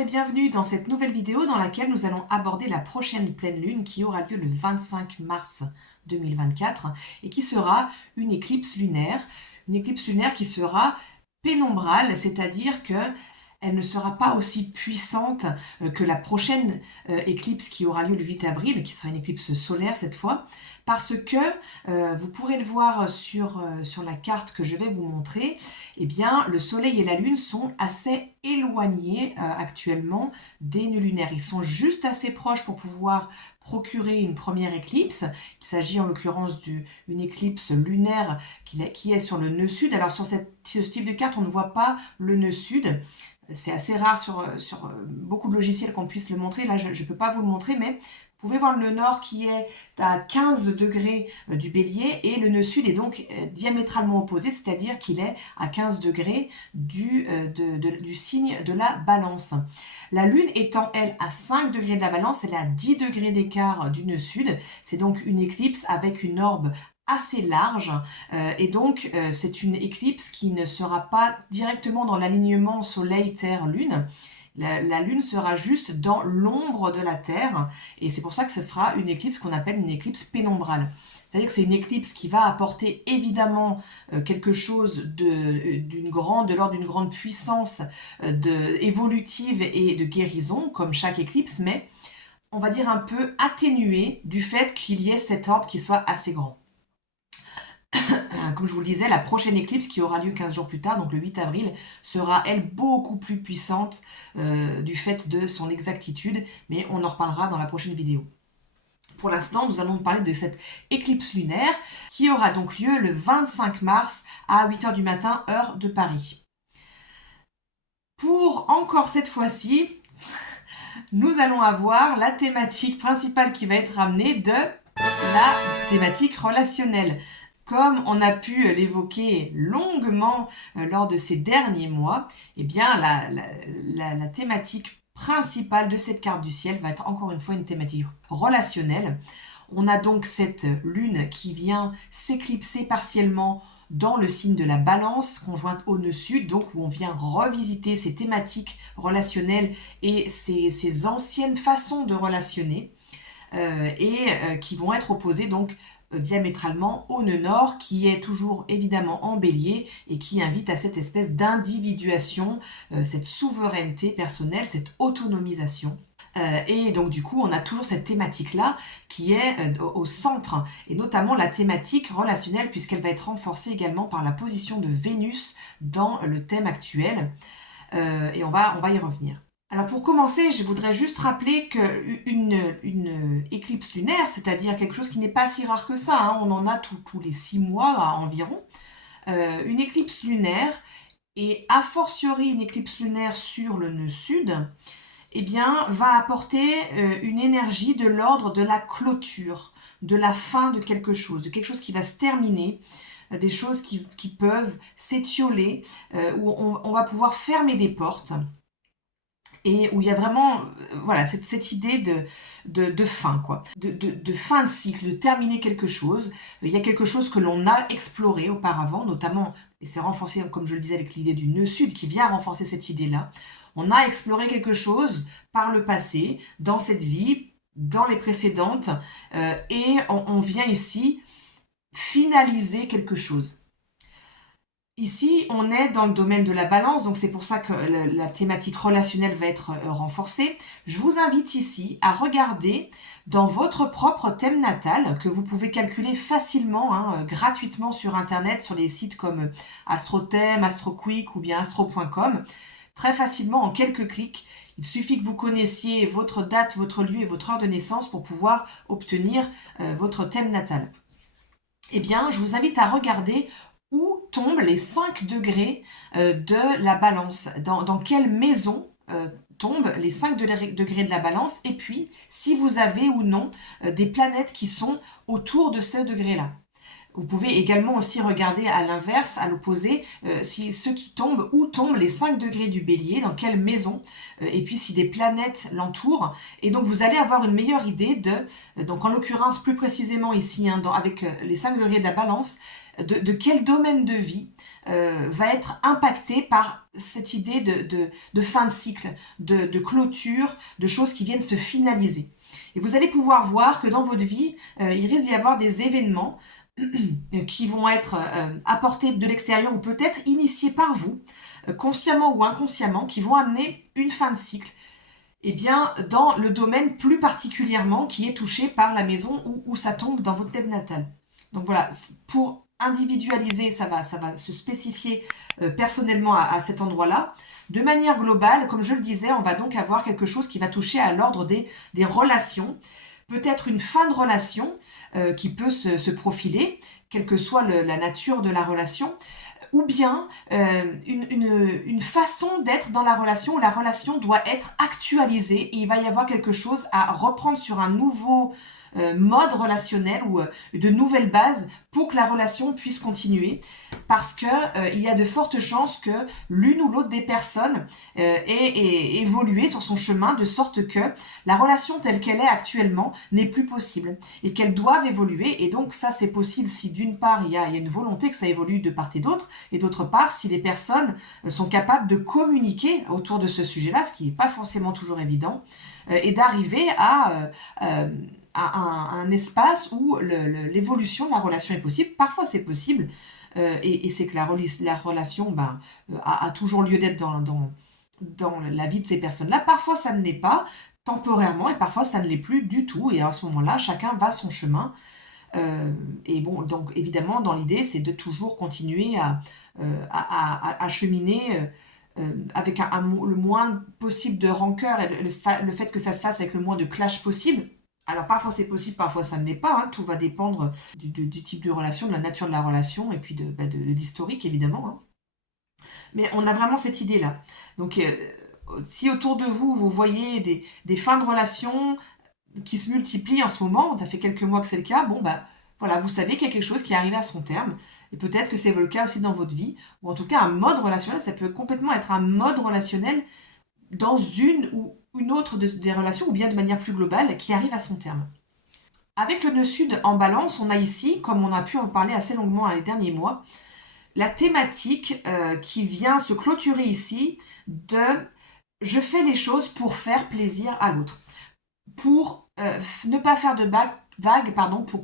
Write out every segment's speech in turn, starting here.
et bienvenue dans cette nouvelle vidéo dans laquelle nous allons aborder la prochaine pleine lune qui aura lieu le 25 mars 2024 et qui sera une éclipse lunaire qui sera pénombrale, c'est-à-dire que elle ne sera pas aussi puissante que la prochaine éclipse qui aura lieu le 8 avril, qui sera une éclipse solaire cette fois, parce que, vous pourrez le voir sur la carte que je vais vous montrer, eh bien, le Soleil et la Lune sont assez éloignés actuellement des nœuds lunaires. Ils sont juste assez proches pour pouvoir procurer une première éclipse. Il s'agit en l'occurrence d'une éclipse lunaire qui est sur le nœud sud. Alors sur ce type de carte, on ne voit pas le nœud sud. C'est assez rare sur beaucoup de logiciels qu'on puisse le montrer. Là, je ne peux pas vous le montrer, mais vous pouvez voir le nœud nord qui est à 15 degrés du bélier et le nœud sud est donc diamétralement opposé, c'est-à-dire qu'il est à 15 degrés du signe de la balance. La lune étant, elle, à 5 degrés de la balance, elle est à 10 degrés d'écart du nœud sud. C'est donc une éclipse avec une orbe assez large et donc c'est une éclipse qui ne sera pas directement dans l'alignement Soleil-Terre-Lune. La Lune sera juste dans l'ombre de la Terre et c'est pour ça que ça fera une éclipse qu'on appelle une éclipse pénombrale. C'est-à-dire que c'est une éclipse qui va apporter évidemment quelque chose de l'ordre d'une grande puissance évolutive et de guérison, comme chaque éclipse, mais on va dire un peu atténuée du fait qu'il y ait cette orbe qui soit assez grande. Comme je vous le disais, la prochaine éclipse qui aura lieu 15 jours plus tard, donc le 8 avril, sera elle beaucoup plus puissante du fait de son exactitude, mais on en reparlera dans la prochaine vidéo. Pour l'instant, nous allons parler de cette éclipse lunaire qui aura donc lieu le 25 mars à 8 h du matin, heure de Paris. Pour encore cette fois-ci, nous allons avoir la thématique principale qui va être ramenée de la thématique relationnelle. Comme on a pu l'évoquer longuement lors de ces derniers mois, eh bien la thématique principale de cette carte du ciel va être encore une fois une thématique relationnelle. On a donc cette lune qui vient s'éclipser partiellement dans le signe de la balance, conjointe au nœud sud, donc où on vient revisiter ces thématiques relationnelles et ces anciennes façons de relationner qui vont être opposées donc diamétralement au nœud nord qui est toujours évidemment en bélier et qui invite à cette espèce d'individuation, cette souveraineté personnelle, cette autonomisation. Et donc du coup on a toujours cette thématique là qui est au centre et notamment la thématique relationnelle puisqu'elle va être renforcée également par la position de Vénus dans le thème actuel et on va y revenir. Alors pour commencer, je voudrais juste rappeler qu'une éclipse lunaire, c'est-à-dire quelque chose qui n'est pas si rare que ça, hein, on en a tous les 6 mois environ, une éclipse lunaire, et a fortiori une éclipse lunaire sur le nœud sud, eh bien, va apporter une énergie de l'ordre de la clôture, de la fin de quelque chose qui va se terminer, des choses qui peuvent s'étioler, où on va pouvoir fermer des portes, et où il y a vraiment voilà, cette idée de fin, quoi, de fin de cycle, de terminer quelque chose. Il y a quelque chose que l'on a exploré auparavant, notamment, et c'est renforcé, comme je le disais, avec l'idée du nœud sud qui vient renforcer cette idée-là. On a exploré quelque chose par le passé, dans cette vie, dans les précédentes, et on vient ici finaliser quelque chose. Ici, on est dans le domaine de la balance, donc c'est pour ça que la thématique relationnelle va être renforcée. Je vous invite ici à regarder dans votre propre thème natal, que vous pouvez calculer facilement, hein, gratuitement sur Internet, sur les sites comme AstroThème, AstroQuick ou bien astro.com, très facilement en quelques clics. Il suffit que vous connaissiez votre date, votre lieu et votre heure de naissance pour pouvoir obtenir votre thème natal. Eh bien, je vous invite à regarder où tombent les 5 degrés de la balance, dans quelle maison tombent les 5 degrés de la balance, et puis si vous avez ou non des planètes qui sont autour de ces degrés-là. Vous pouvez également aussi regarder à l'inverse, à l'opposé, si ceux qui tombent, où tombent les 5 degrés du bélier, dans quelle maison, et puis si des planètes l'entourent. Et donc vous allez avoir une meilleure idée donc en l'occurrence plus précisément ici, hein, avec les 5 degrés de la balance, de quel domaine de vie va être impacté par cette idée de fin de cycle, de clôture, de choses qui viennent se finaliser. Et vous allez pouvoir voir que dans votre vie, il risque d'y avoir des événements qui vont être apportés de l'extérieur ou peut-être initiés par vous, consciemment ou inconsciemment, qui vont amener une fin de cycle, eh bien, dans le domaine plus particulièrement qui est touché par la maison où ça tombe dans votre thème natal. Donc voilà, pour individualiser, ça va se spécifier personnellement à cet endroit-là. De manière globale, comme je le disais, on va donc avoir quelque chose qui va toucher à l'ordre des relations, peut-être une fin de relation qui peut se profiler, quelle que soit la nature de la relation, ou bien une façon d'être dans la relation où la relation doit être actualisée et il va y avoir quelque chose à reprendre sur un nouveau mode relationnel ou de nouvelles bases pour que la relation puisse continuer parce que il y a de fortes chances que l'une ou l'autre des personnes ait évolué sur son chemin de sorte que la relation telle qu'elle est actuellement n'est plus possible et qu'elle doive évoluer et donc ça c'est possible si d'une part il y a une volonté que ça évolue de part et d'autre part si les personnes sont capables de communiquer autour de ce sujet-là, ce qui n'est pas forcément toujours évident, et d'arriver à un espace où l'évolution de la relation est possible. Parfois c'est possible, et c'est que la relation a toujours lieu d'être dans la vie de ces personnes-là. Parfois ça ne l'est pas, temporairement, et parfois ça ne l'est plus du tout, et à ce moment-là, chacun va son chemin. Et bon, donc évidemment, dans l'idée, c'est de toujours continuer à cheminer avec le moins possible de rancœur et le fait que ça se fasse avec le moins de clash possible. Alors parfois c'est possible, parfois ça ne l'est pas, hein. Tout va dépendre du type de relation, de la nature de la relation et puis de l'historique évidemment, hein. Mais on a vraiment cette idée-là. Donc si autour de vous, vous voyez des fins de relation qui se multiplient en ce moment, ça fait quelques mois que c'est le cas, bon voilà, vous savez qu'il y a quelque chose qui est arrivé à son terme. Et peut-être que c'est le cas aussi dans votre vie, ou en tout cas un mode relationnel, ça peut complètement être un mode relationnel dans une ou une autre des relations, ou bien de manière plus globale, qui arrive à son terme. Avec le nœud sud en balance, on a ici, comme on a pu en parler assez longuement les derniers mois, la thématique qui vient se clôturer ici de « je fais les choses pour faire plaisir à l'autre », pour ne pas faire de vagues,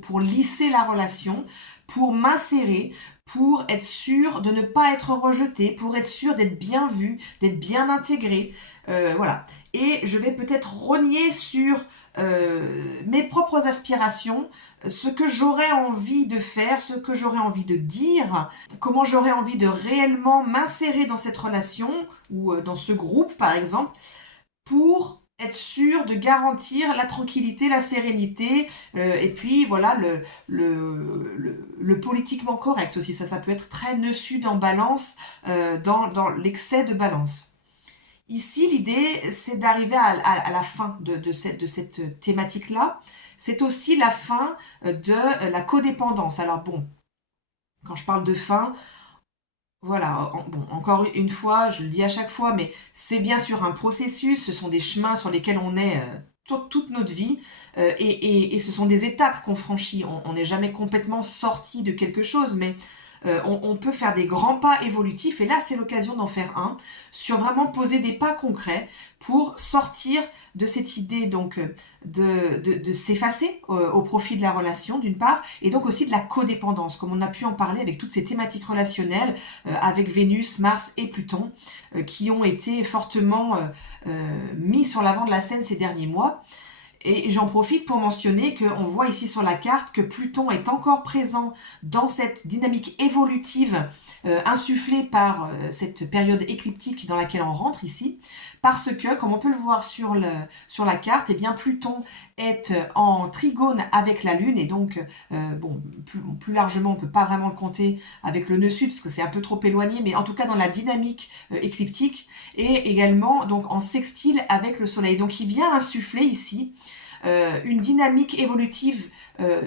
pour lisser la relation, pour m'insérer, pour être sûr de ne pas être rejeté, pour être sûr d'être bien vu, d'être bien intégré, voilà. Et je vais peut-être rogner sur mes propres aspirations, ce que j'aurais envie de faire, ce que j'aurais envie de dire, comment j'aurais envie de réellement m'insérer dans cette relation ou dans ce groupe par exemple, pour être sûr de garantir la tranquillité, la sérénité, et puis voilà le politiquement correct aussi. Ça peut être très nœud sud en balance, dans l'excès de balance. Ici, l'idée, c'est d'arriver à la fin de cette thématique-là. C'est aussi la fin de la codépendance. Alors bon, quand je parle de fin, voilà, bon, encore une fois, je le dis à chaque fois, mais c'est bien sûr un processus, ce sont des chemins sur lesquels on est toute notre vie, et ce sont des étapes qu'on franchit. On n'est jamais complètement sorti de quelque chose, mais on peut faire des grands pas évolutifs, et là c'est l'occasion d'en faire un, sur vraiment poser des pas concrets pour sortir de cette idée donc de s'effacer au profit de la relation d'une part, et donc aussi de la codépendance, comme on a pu en parler avec toutes ces thématiques relationnelles, avec Vénus, Mars et Pluton, qui ont été fortement mis sur l'avant de la scène ces derniers mois. Et j'en profite pour mentionner qu'on voit ici sur la carte que Pluton est encore présent dans cette dynamique évolutive insufflée par cette période écliptique dans laquelle on rentre ici, parce que, comme on peut le voir sur la carte, eh bien Pluton est en trigone avec la Lune, et donc, bon, plus largement, on ne peut pas vraiment le compter avec le nœud sud, parce que c'est un peu trop éloigné, mais en tout cas dans la dynamique écliptique, et également donc en sextile avec le Soleil. Donc il vient insuffler ici une dynamique évolutive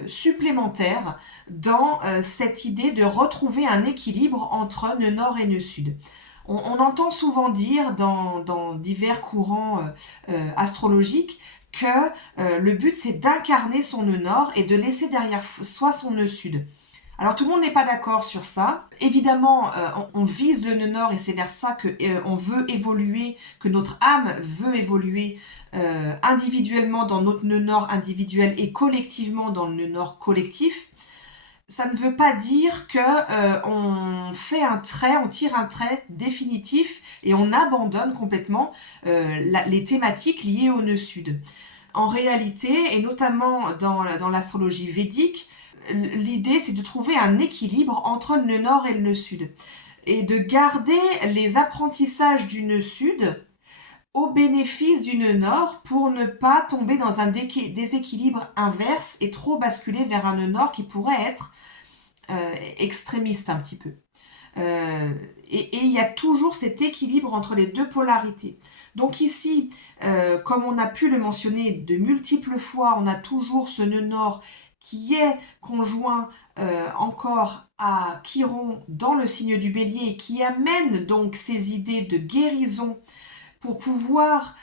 supplémentaire dans cette idée de retrouver un équilibre entre nœud nord et nœud sud. On entend souvent dire dans divers courants astrologiques que le but c'est d'incarner son nœud nord et de laisser derrière soi son nœud sud. Alors tout le monde n'est pas d'accord sur ça. Évidemment, on vise le nœud nord et c'est vers ça que on veut évoluer, que notre âme veut évoluer individuellement dans notre nœud nord individuel et collectivement dans le nœud nord collectif. Ça ne veut pas dire que on fait un trait, on tire un trait définitif et on abandonne complètement les thématiques liées au nœud sud. En réalité, et notamment dans l'astrologie védique, l'idée c'est de trouver un équilibre entre le nœud nord et le nœud sud et de garder les apprentissages du nœud sud au bénéfice du nœud nord pour ne pas tomber dans un déséquilibre inverse et trop basculer vers un nœud nord qui pourrait être extrémiste un petit peu. Et il y a toujours cet équilibre entre les deux polarités. Donc ici, comme on a pu le mentionner de multiples fois, on a toujours ce nœud nord qui est conjoint encore à Chiron dans le signe du Bélier et qui amène donc ces idées de guérison pour pouvoir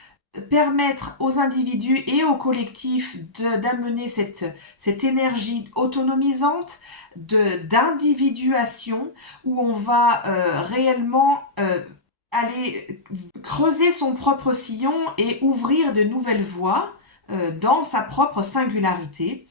permettre aux individus et aux collectifs d'amener cette énergie autonomisante d'individuation où on va réellement aller creuser son propre sillon et ouvrir de nouvelles voies dans sa propre singularité.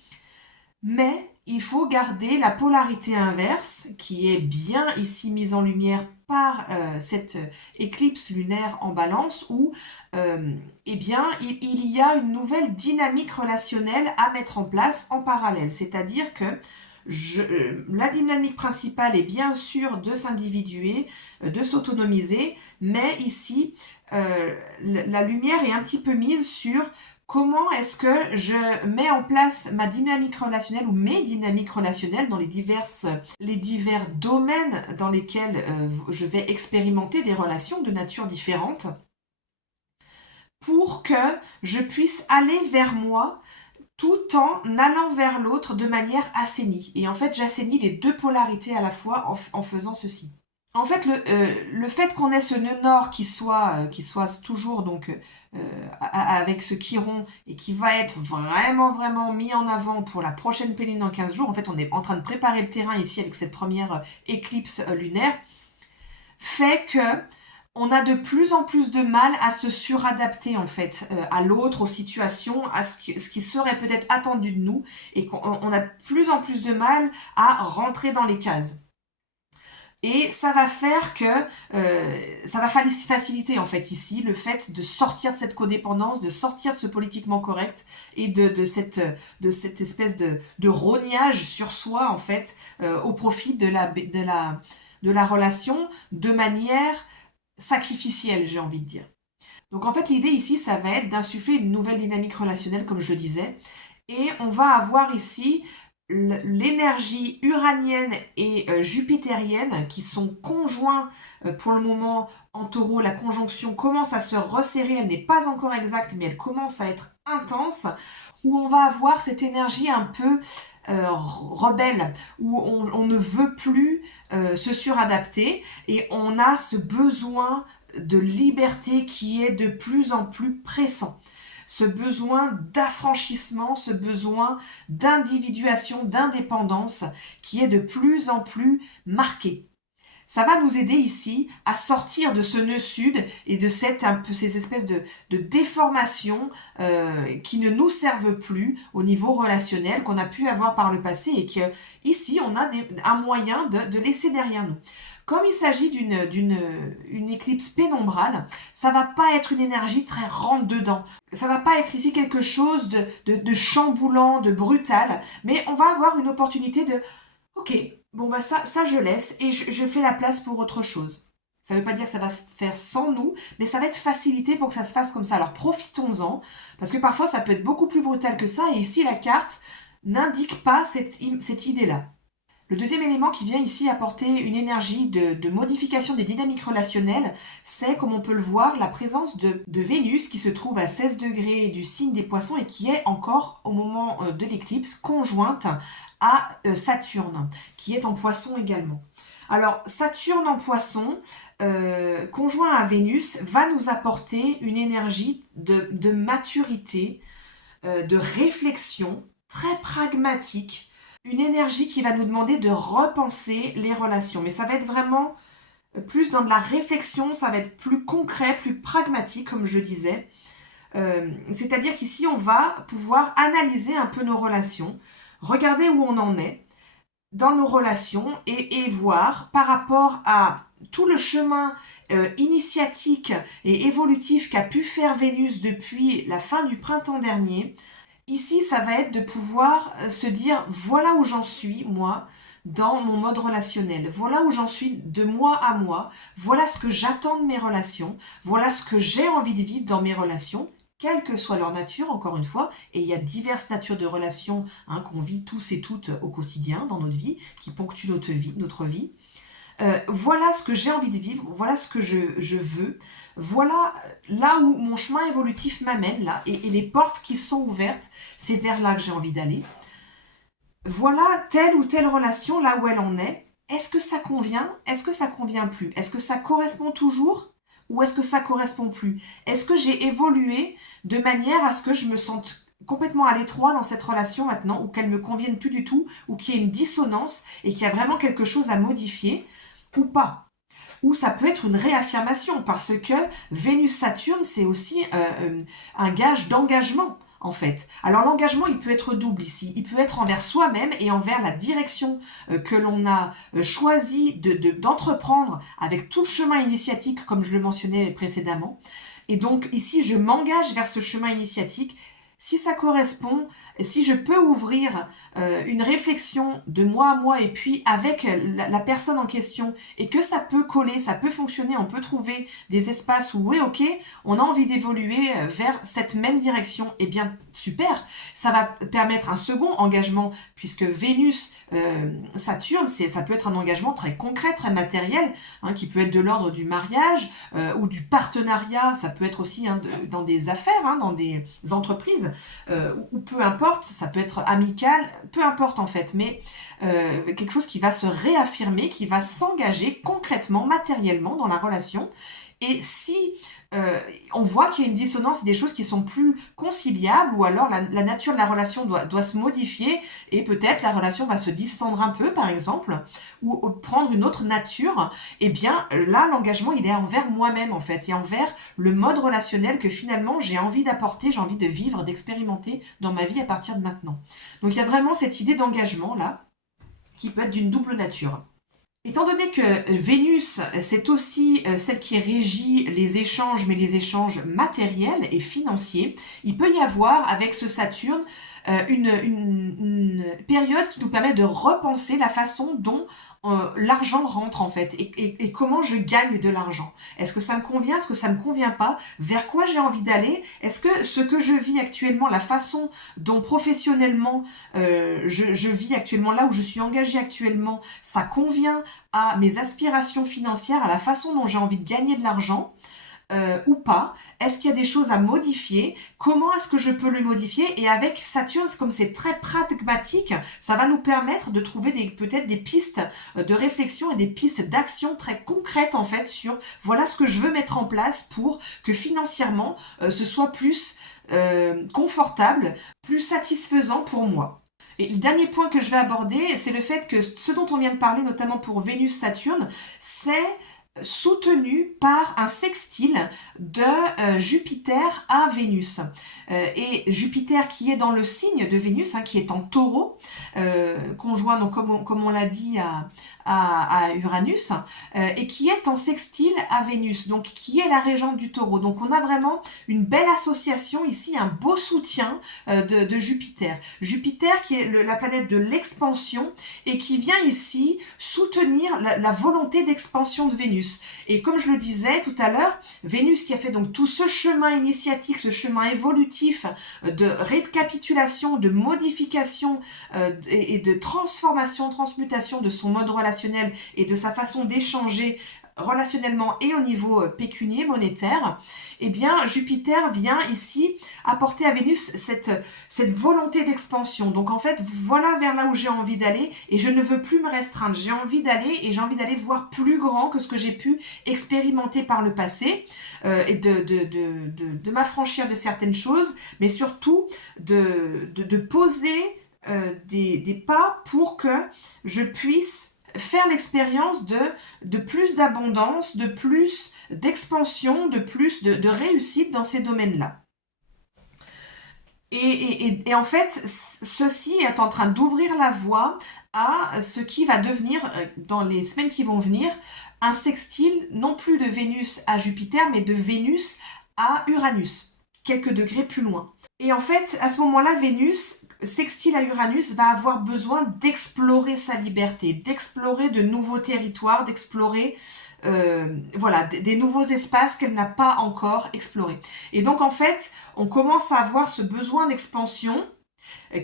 Mais il faut garder la polarité inverse qui est bien ici mise en lumière par cette éclipse lunaire en balance où eh bien, il y a une nouvelle dynamique relationnelle à mettre en place en parallèle. C'est-à-dire que la dynamique principale est bien sûr de s'individuer, de s'autonomiser, mais ici, la lumière est un petit peu mise sur comment est-ce que je mets en place ma dynamique relationnelle ou mes dynamiques relationnelles dans les divers domaines dans lesquels je vais expérimenter des relations de nature différente pour que je puisse aller vers moi tout en allant vers l'autre de manière assainie. Et en fait, j'assainis les deux polarités à la fois en faisant ceci. En fait, le fait qu'on ait ce nœud nord qui soit toujours donc avec ce Chiron et qui va être vraiment mis en avant pour la prochaine pleine dans 15 jours, en fait, on est en train de préparer le terrain ici avec cette première éclipse lunaire, fait que on a de plus en plus de mal à se suradapter en fait à l'autre, aux situations, à ce qui serait peut-être attendu de nous et qu'on a de plus en plus de mal à rentrer dans les cases. Et ça va faire que ça va faciliter en fait ici le fait de sortir de cette codépendance, de sortir de ce politiquement correct et de cette espèce de rognage sur soi en fait au profit de la relation de manière sacrificielle, j'ai envie de dire. Donc en fait l'idée ici ça va être d'insuffler une nouvelle dynamique relationnelle comme je le disais et on va avoir ici l'énergie uranienne et jupitérienne qui sont conjoints pour le moment en taureau. La conjonction commence à se resserrer, elle n'est pas encore exacte mais elle commence à être intense où on va avoir cette énergie un peu rebelle où on ne veut plus se suradapter et on a ce besoin de liberté qui est de plus en plus pressant. Ce besoin d'affranchissement, ce besoin d'individuation, d'indépendance qui est de plus en plus marqué. Ça va nous aider ici à sortir de ce nœud sud et de ces espèces de déformations qui ne nous servent plus au niveau relationnel qu'on a pu avoir par le passé et que ici on a un moyen de laisser derrière nous. Comme il s'agit d'une éclipse pénombrale, ça va pas être une énergie très rentre-dedans. Ça va pas être ici quelque chose de chamboulant, de brutal, mais on va avoir une opportunité de « Ok, bon bah ça je laisse et je fais la place pour autre chose. » Ça veut pas dire que ça va se faire sans nous, mais ça va être facilité pour que ça se fasse comme ça. Alors profitons-en, parce que parfois ça peut être beaucoup plus brutal que ça, et ici la carte n'indique pas cette idée-là. Le deuxième élément qui vient ici apporter une énergie de modification des dynamiques relationnelles, c'est, comme on peut le voir, la présence de Vénus qui se trouve à 16 degrés du signe des Poissons et qui est encore, au moment de l'éclipse, conjointe à Saturne, qui est en Poisson également. Alors, Saturne en Poisson, conjoint à Vénus, va nous apporter une énergie de maturité, de réflexion, très pragmatique, une énergie qui va nous demander de repenser les relations. Mais ça va être vraiment plus dans de la réflexion, ça va être plus concret, plus pragmatique, comme je le disais. C'est-à-dire qu'ici, on va pouvoir analyser un peu nos relations, regarder où on en est dans nos relations et voir par rapport à tout le chemin initiatique et évolutif qu'a pu faire Vénus depuis la fin du printemps dernier. Ici, ça va être de pouvoir se dire, voilà où j'en suis, moi, dans mon mode relationnel. Voilà où j'en suis de moi à moi. Voilà ce que j'attends de mes relations. Voilà ce que j'ai envie de vivre dans mes relations, quelle que soit leur nature, encore une fois. Et il y a diverses natures de relations qu'on vit tous et toutes au quotidien, dans notre vie, qui ponctuent notre vie. Voilà ce que j'ai envie de vivre, voilà ce que je veux, voilà là où mon chemin évolutif m'amène, là, et les portes qui sont ouvertes, c'est vers là que j'ai envie d'aller. Voilà telle ou telle relation, là où elle en est. Est-ce que ça convient? Est-ce que ça convient plus? Est-ce que ça correspond toujours? Ou est-ce que ça correspond plus? Est-ce que j'ai évolué de manière à ce que je me sente complètement à l'étroit dans cette relation maintenant, ou qu'elle me convienne plus du tout, ou qu'il y ait une dissonance et qu'il y a vraiment quelque chose à modifier? Ou pas. Ou ça peut être une réaffirmation, parce que Vénus-Saturne, c'est aussi un gage d'engagement, en fait. Alors l'engagement, il peut être double ici. Il peut être envers soi-même et envers la direction que l'on a choisi d'entreprendre avec tout le chemin initiatique, comme je le mentionnais précédemment. Et donc ici, je m'engage vers ce chemin initiatique. Si ça correspond, si je peux ouvrir une réflexion de moi à moi et puis avec la personne en question et que ça peut coller, ça peut fonctionner, on peut trouver des espaces où oui, ok, on a envie d'évoluer vers cette même direction, eh bien super, ça va permettre un second engagement puisque Vénus, Saturne, ça peut être un engagement très concret, très matériel, qui peut être de l'ordre du mariage ou du partenariat, ça peut être aussi dans des affaires, dans des entreprises, ou peu importe, ça peut être amical, peu importe en fait, mais quelque chose qui va se réaffirmer, qui va s'engager concrètement, matériellement dans la relation. Et si on voit qu'il y a une dissonance et des choses qui sont plus conciliables, ou alors la nature de la relation doit se modifier, et peut-être la relation va se distendre un peu, par exemple, ou prendre une autre nature, et bien là, l'engagement, il est envers moi-même, en fait, et envers le mode relationnel que finalement j'ai envie d'apporter, j'ai envie de vivre, d'expérimenter dans ma vie à partir de maintenant. Donc il y a vraiment cette idée d'engagement, là, qui peut être d'une double nature. Étant donné que Vénus, c'est aussi celle qui régit les échanges, mais les échanges matériels et financiers, il peut y avoir avec ce Saturne une période qui nous permet de repenser la façon dont l'argent rentre en fait et comment je gagne de l'argent. Est-ce que ça me convient? Est-ce que ça me convient pas? Vers quoi j'ai envie d'aller? Est-ce que ce que je vis actuellement, la façon dont professionnellement je vis actuellement, là où je suis engagée actuellement, ça convient à mes aspirations financières, à la façon dont j'ai envie de gagner de l'argent? Ou pas? Est-ce qu'il y a des choses à modifier? Comment est-ce que je peux le modifier? Et avec Saturne, comme c'est très pragmatique, ça va nous permettre de trouver peut-être des pistes de réflexion et des pistes d'action très concrètes en fait sur voilà ce que je veux mettre en place pour que financièrement ce soit plus confortable, plus satisfaisant pour moi. Et le dernier point que je vais aborder, c'est le fait que ce dont on vient de parler, notamment pour Vénus-Saturne, c'est soutenu par un sextile de Jupiter à Vénus. Et Jupiter qui est dans le signe de Vénus, qui est en taureau, conjoint donc comme on l'a dit à Uranus, et qui est en sextile à Vénus, donc qui est la régente du taureau. Donc on a vraiment une belle association ici, un beau soutien de Jupiter. Jupiter qui est la planète de l'expansion et qui vient ici soutenir la volonté d'expansion de Vénus. Et comme je le disais tout à l'heure, Vénus qui a fait donc tout ce chemin initiatique, ce chemin évolutif de récapitulation, de modification et de transformation, transmutation de son mode relationnel et de sa façon d'échanger relationnellement et au niveau pécunier, monétaire, eh bien Jupiter vient ici apporter à Vénus cette volonté d'expansion. Donc en fait, voilà vers là où j'ai envie d'aller et je ne veux plus me restreindre. J'ai envie d'aller voir plus grand que ce que j'ai pu expérimenter par le passé et de m'affranchir de certaines choses, mais surtout de poser des pas pour que je puisse faire l'expérience de plus d'abondance, de plus d'expansion, de plus de réussite dans ces domaines-là. Et en fait, ceci est en train d'ouvrir la voie à ce qui va devenir, dans les semaines qui vont venir, un sextile non plus de Vénus à Jupiter, mais de Vénus à Uranus, quelques degrés plus loin. Et en fait, à ce moment-là, Vénus, sextile à Uranus, va avoir besoin d'explorer sa liberté, d'explorer de nouveaux territoires, d'explorer voilà, des nouveaux espaces qu'elle n'a pas encore explorés. Et donc en fait, on commence à avoir ce besoin d'expansion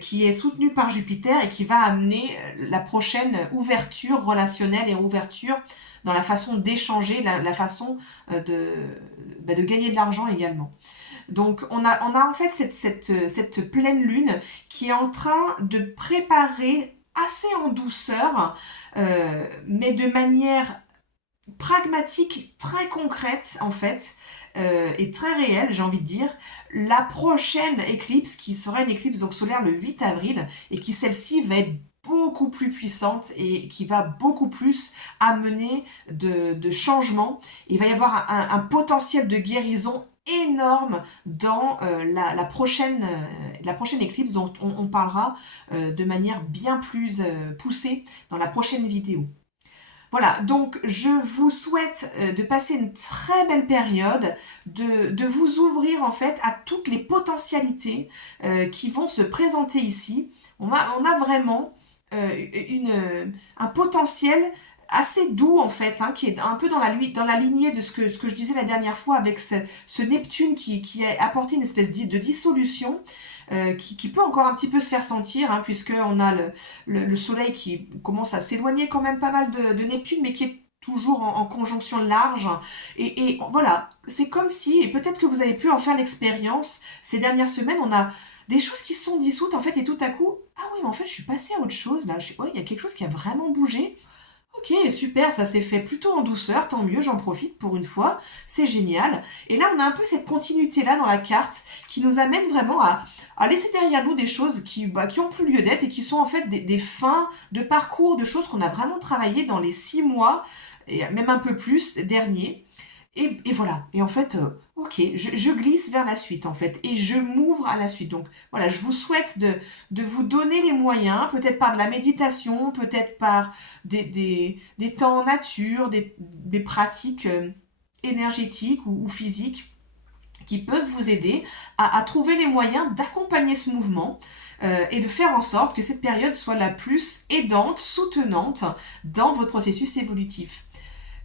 qui est soutenu par Jupiter et qui va amener la prochaine ouverture relationnelle et ouverture dans la façon d'échanger, la façon de gagner de l'argent également. Donc on a en fait cette pleine lune qui est en train de préparer assez en douceur, mais de manière pragmatique, très concrète en fait, et très réelle, j'ai envie de dire, la prochaine éclipse qui sera une éclipse donc solaire le 8 avril et qui celle-ci va être beaucoup plus puissante et qui va beaucoup plus amener de changements. Il va y avoir un potentiel de guérison énorme dans la prochaine éclipse dont on parlera de manière bien plus poussée dans la prochaine vidéo. Voilà, donc je vous souhaite de passer une très belle période, de vous ouvrir en fait à toutes les potentialités qui vont se présenter ici. On a vraiment un potentiel assez doux en fait, hein, qui est un peu dans la lignée de ce que je disais la dernière fois avec ce Neptune qui a apporté une espèce de dissolution qui peut encore un petit peu se faire sentir, hein, puisqu'on a le Soleil qui commence à s'éloigner quand même pas mal de Neptune, mais qui est toujours en conjonction large. Et voilà, c'est comme si, et peut-être que vous avez pu en faire l'expérience ces dernières semaines, on a des choses qui se sont dissoutes en fait, et tout à coup, ah oui, mais en fait, je suis passée à autre chose là, ouais, il y a quelque chose qui a vraiment bougé. Ok, super, ça s'est fait plutôt en douceur, tant mieux, j'en profite pour une fois, c'est génial. Et là, on a un peu cette continuité-là dans la carte qui nous amène vraiment à laisser derrière nous des choses qui ont plus lieu d'être et qui sont en fait des fins de parcours, de choses qu'on a vraiment travaillé dans les 6 mois, et même un peu plus, derniers. Et voilà, et en fait, ok, je glisse vers la suite en fait, et je m'ouvre à la suite. Donc voilà, je vous souhaite de vous donner les moyens, peut-être par de la méditation, peut-être par des temps en nature, des pratiques énergétiques ou physiques qui peuvent vous aider à trouver les moyens d'accompagner ce mouvement et de faire en sorte que cette période soit la plus aidante, soutenante dans votre processus évolutif.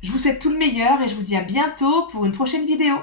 Je vous souhaite tout le meilleur et je vous dis à bientôt pour une prochaine vidéo.